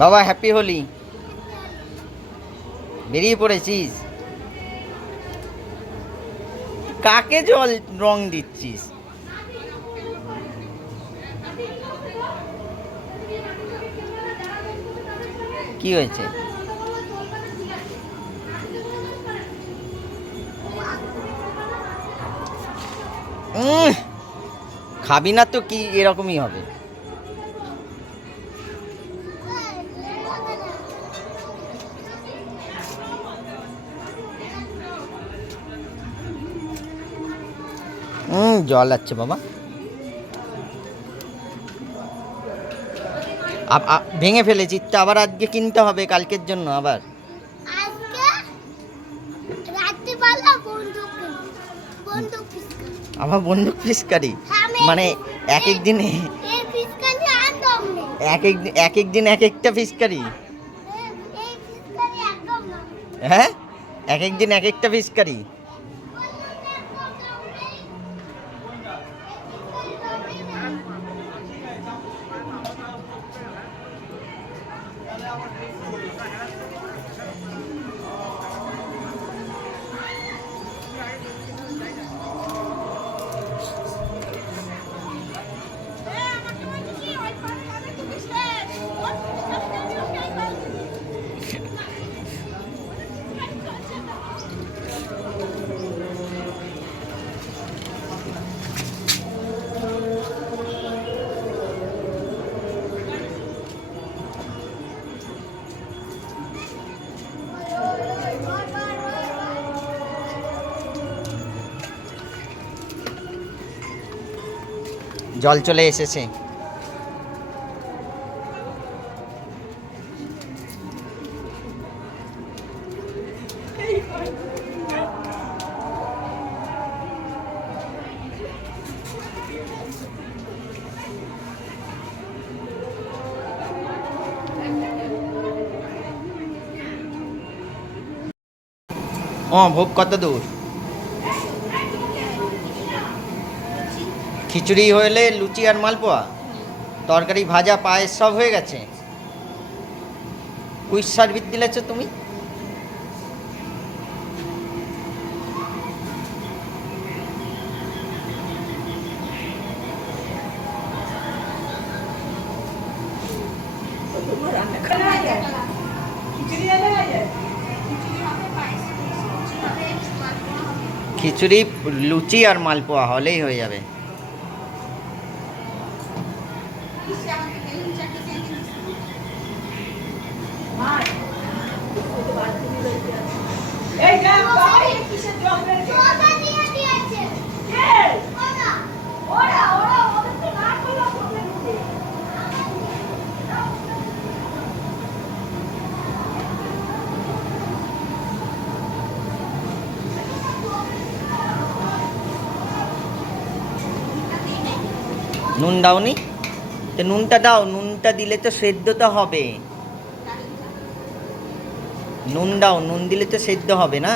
বাবা হ্যাপি হোলি। বেরিয়ে পড়েছিস? কাকে জল রং দিচ্ছিস? কি হয়েছে? খাবি না তো কি এরকমই হবে। জল আছে বাবা। ভেঙে ফেলেছি তো, আবার আজকে কিনতে হবে কালকের জন্য আবার। আমার বন্দুক পিচকারি মানে এক এক দিনে এক এক দিন এক একটা পিচকারি। হ্যাঁ, এক এক দিন এক একটা পিচকারি। জল চলে এসেছে। ভোগ কত দূর? খিচুড়ি হলে লুচি আর মালপোয়া, তরকারি ভাজা পায়েস সব হয়ে গেছে। কুইজ সার্ভিস দিলেছ তুমি। খিচুড়ি লুচি আর মালপোয়া হলেই হয়ে যাবে। নুন দাওনি তো? নুনটা দাও, নুনটা দিলে তো সেদ্ধ তো হবে। নুন দাও, নুন দিলে তো সেদ্ধ হবে না।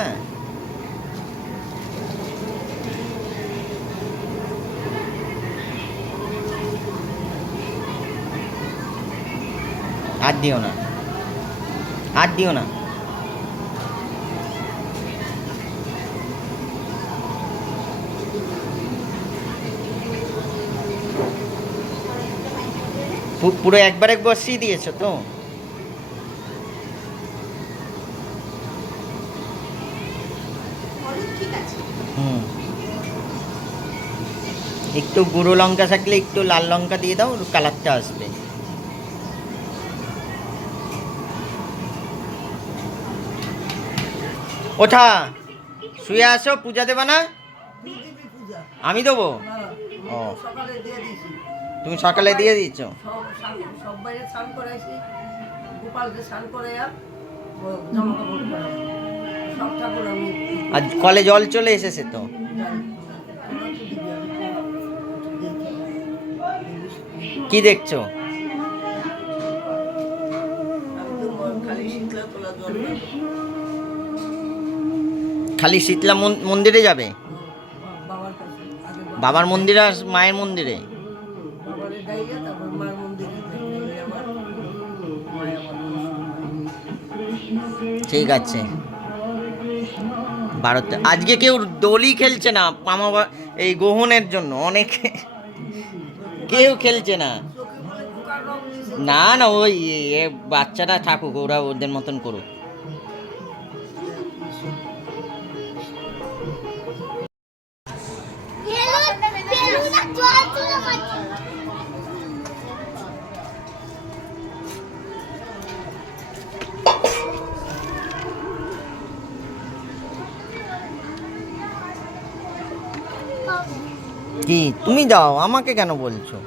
আর দিও না, আর দিও না। পুরো একবারে বসিয়ে দিয়েছো তো? একটু গুঁড়ো লঙ্কা থাকলে একটু লাল লঙ্কা দিয়ে দাও, কালারটা আসবে। ওঠা, শুয়ে আসো, পূজা দেবা না? আমি দেবো? ও, তুমি সকালে দিয়ে দিচ্ছ। আর কলে জল চলে এসেছে তো। কি দেখছো? খালি শীতলা মন্দিরে যাবে? বাবার মন্দিরে আর মায়ের মন্দিরে? ঠিক আছে। 12 আজকে কেউ দোলই খেলছে না এই গ্রহণের জন্য, অনেকে কেউ খেলছে না। না না, ওই বাচ্চারা থাকুক, ওরা ওদের মতন করুক। কি তুমি দাও, আমাকে কেন বলছো?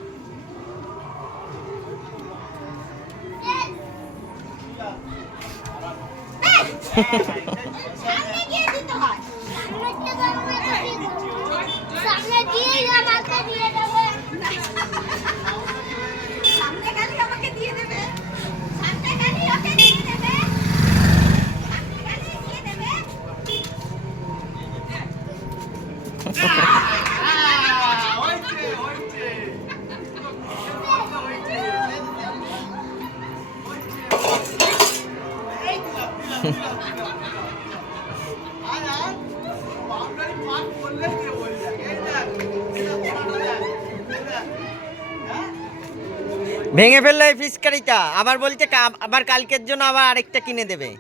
ভেঙে ফেললো এই ফিসকারিটা, আবার বলছে আবার কালকের জন্য আবার আরেকটা কিনে দেবে।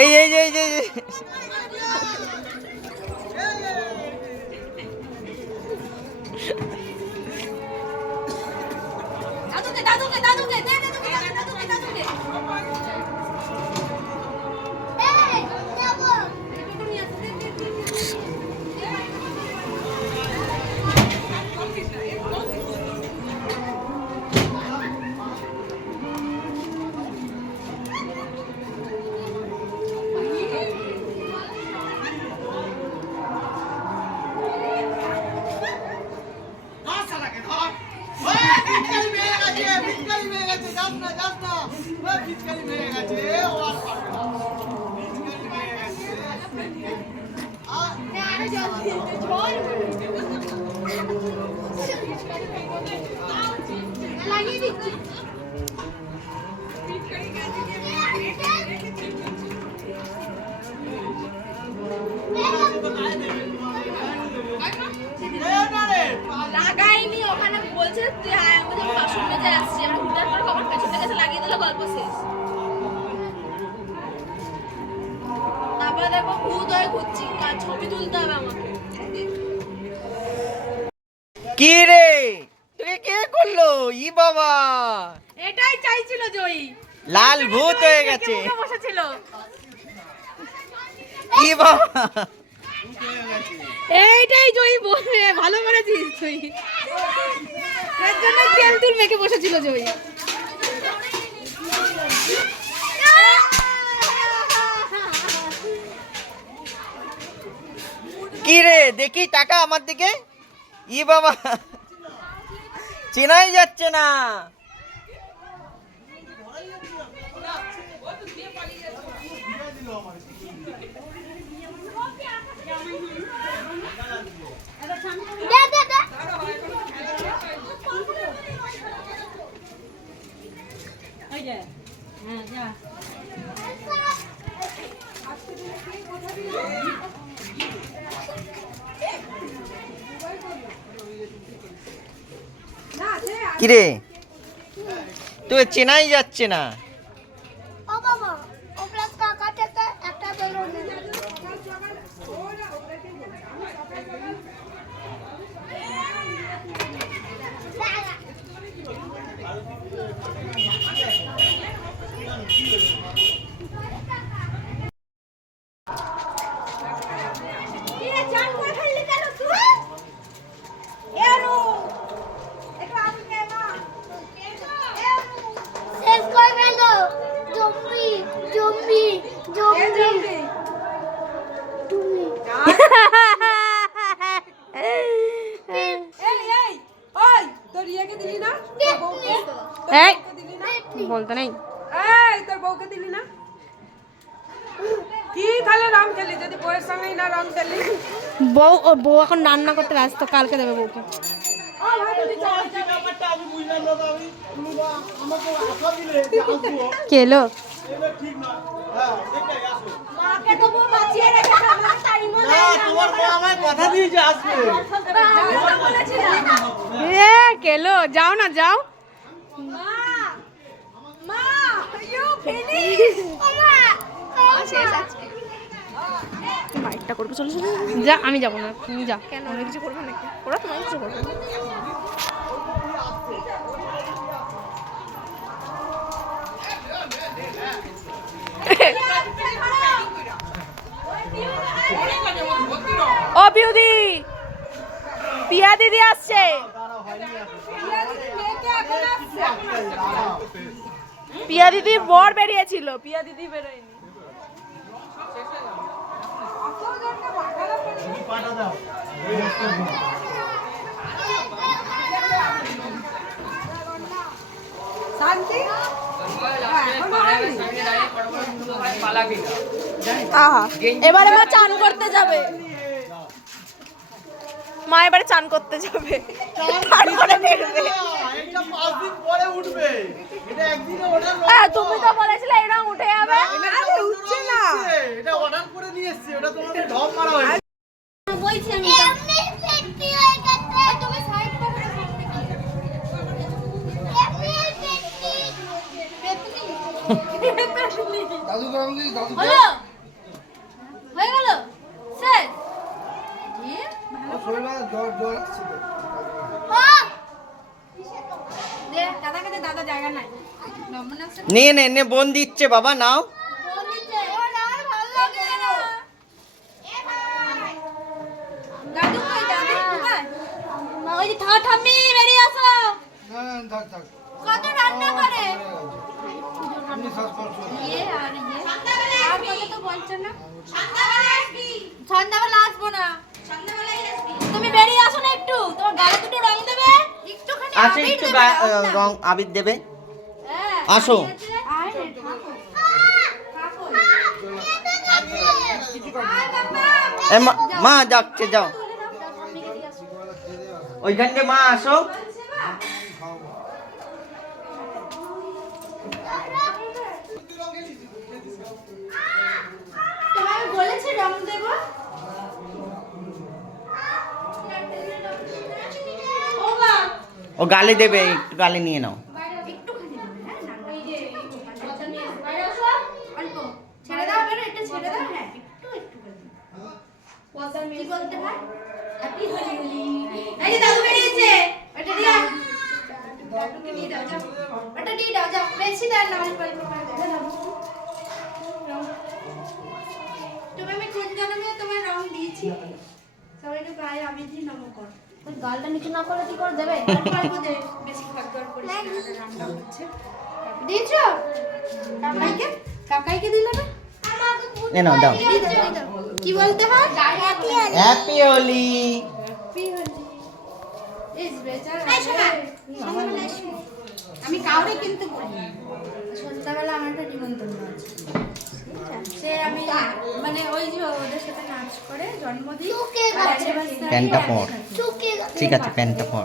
এই এই এই এই লাগাইনি, ওখানে বলছে আসছে, হুটার করে কখন পেছনে কাছে লাগিয়ে দিল, গল্প শেষ। তারপরে দেখো ভূত হয়ে ঘুরছি, ছবি তুলতে হবে আমাকে। কি রে তোকে কে করলো? ই বাবা, এটাই চাইছিল জয়ী, লাল ভূত হয়ে গেছে। বসেছিল ই বাবা, এইটাই জয়ী বলবে, ভালো করেছিস তুই, এর জন্য তেল তুল মেখে বসেছিল জয়ী। কি রে দেখি টাকা আমার দিকে। ই বাবা, চেনাই যাচ্ছে না। কিরে তুই চেনাই যাচ্ছে না। ও বাবা, ওগুলা কাকা থেকে একটা বেলুন বলতে নেই। এই তোর বউকে দিলি না? কি তাহলে রং খেলি যদি বউয়ের সঙ্গেই না রং খেলি? বউ এখন রান্না করতে ব্যস্ত, কালকে দেবে বউকে। ও ভাই তুই চল। কে এলো? মাকে তো বউ বাঁচিয়ে রেখেছে, আমার টাইমও নেই। কে এলো? যাও না, যাও। মা ইউ ফিনিশ মা শেষ আছে। বাইকটা করবে, চলো চলো। যা, আমি যাবো না, তুমি যা। কেন? আমি কিছু করবো নাকি? ওরা তোমার কিছু করবে না। ও বিউদি, পিয়া দিদি আসছে। পিয়া দিদির বর বেরিয়েছিল, পিয়া দিদি বেরোয়নি। শান্তি আহা, এবারে মা চান করতে যাবে। মা এবারে চান করতে যাবে, তারপরে দেখবে। তুমি তো বলেছিলে এই রং উঠে যাবে। উঠছে না। বলছি আমি এমনি ফেটটি হয়ে গেছে, তুমি সাইড করে এমনি ফেটটি দাদু গরম দিই দাদু হলো হয়ে গেল শেষ। শরীর জ্বর জ্বর আসছে তো। হ্যাঁ দে দাদাকে দে, দাদা জায়গা নাই। নে নে নে, বোন দিচ্ছে বাবা, নাও। বলিছে ওর আর ভালো লাগে না। দাদু কই? দাদু কোথায়? ওই যে ঠাম্মি বেরিয়ে আসো। না না থাক থাক কত রান্না করে আপনি শ্বাস করছো ইয়ে আর ইয়ে আর কথা তো বলছো না। সন্ধ্যাবেলা আসবো না, সন্ধ্যাবেলায় আসবি। তুমি বেরিয়ে আসো না একটু, তোমার গায়ে দুটো রং দেবে একটুখানি। আসো, একটু রং আবির দেবে। হ্যাঁ আসো। আয় রে থাকো থাকো। এ মা যাচ্ছে, যাও ওইখান থেকে। মা আসো। তোমায় বলেছে রং দেবো। ও মা ও গালে দেবে, একটু গালে নিয়ে নাও। একটুখানি দেবে, হ্যাঁ না এই যে কথা নিয়ে বাইরে আসো অল্প ছেড়ে দাও, বেরো এটা ছেড়ে দাও। হ্যাঁ একটু একটু করে কথা কি বলতে হয়? হ্যাপি হোলি হোলি। এই যে দাদু বেরিয়েছে, এটা দিয়ে দাদুকে নিয়ে দাও, যাও ওটা দিয়ে দাও, যাও বেশি দেন না, অল্প অল্প করে দাও। তুমি আমি কোন জন্মে তোমার রং দিয়েছি, সবাইকে গায়ে আমি দিয়ে নমো কর। ওই গালটা নিচে না করলে কি করে দেবে? অল্প দে, বেশি খরগর করে রান্না হচ্ছে। দিয়েছো কাকাইকে? কাকাইকে দিলে না? এ নাও, দাও। কি বলতে হয়? হ্যাপি হোলি। আমি কাউরে কিন্তু বলি সন্ধ্যাবেলা আমার একটা নিমন্ত্রণ আছে। সে আমি মানে ওই যে ওদের সাথে নাচ করে জন্মদিন প্যান্টটা পর। ঠিক আছে, প্যান্টটা পর।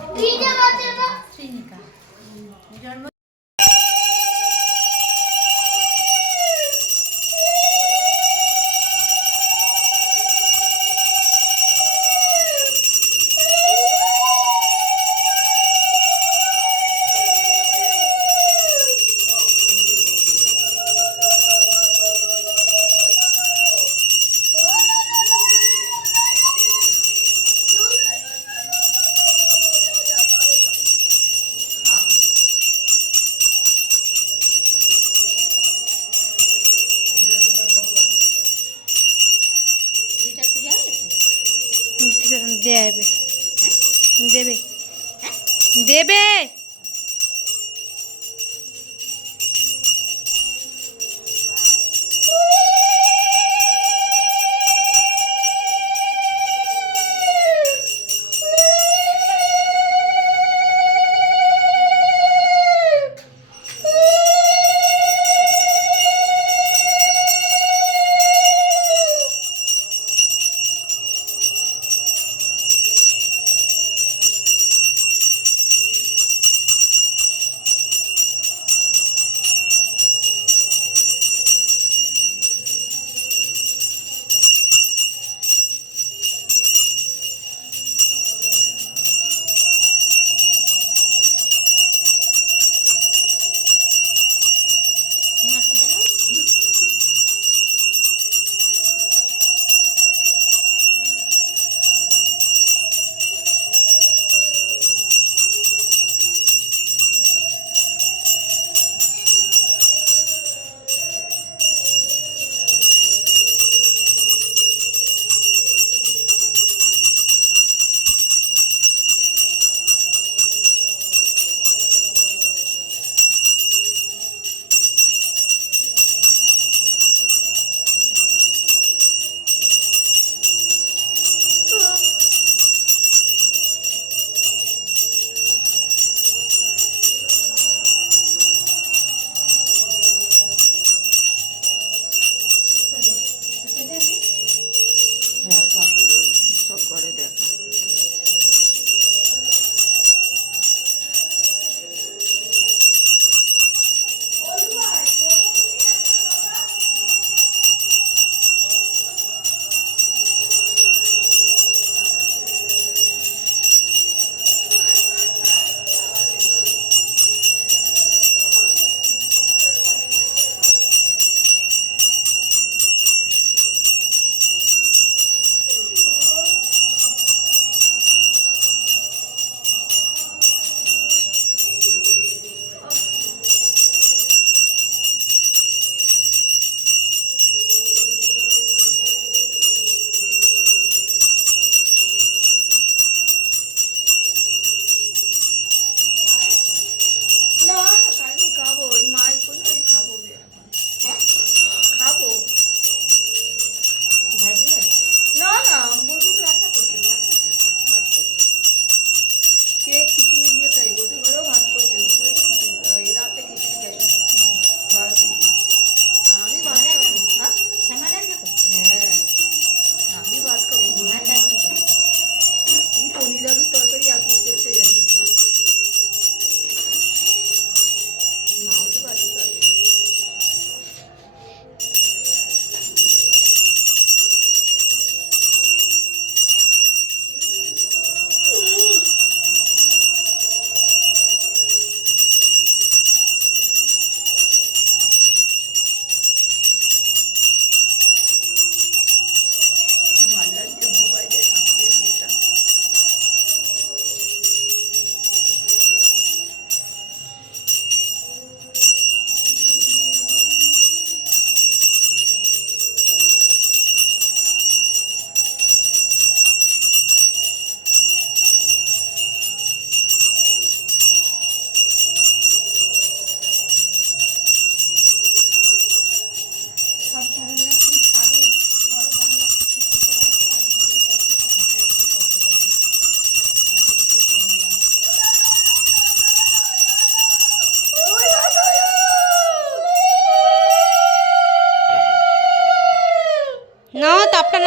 শ্রীনিকা জন্ম দেবে দেবে দেবে।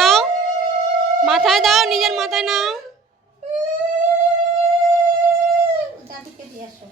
নাও, মাথায় দাও, নিজের মাথায় নাও। দাদিকে দিয়ে আসো।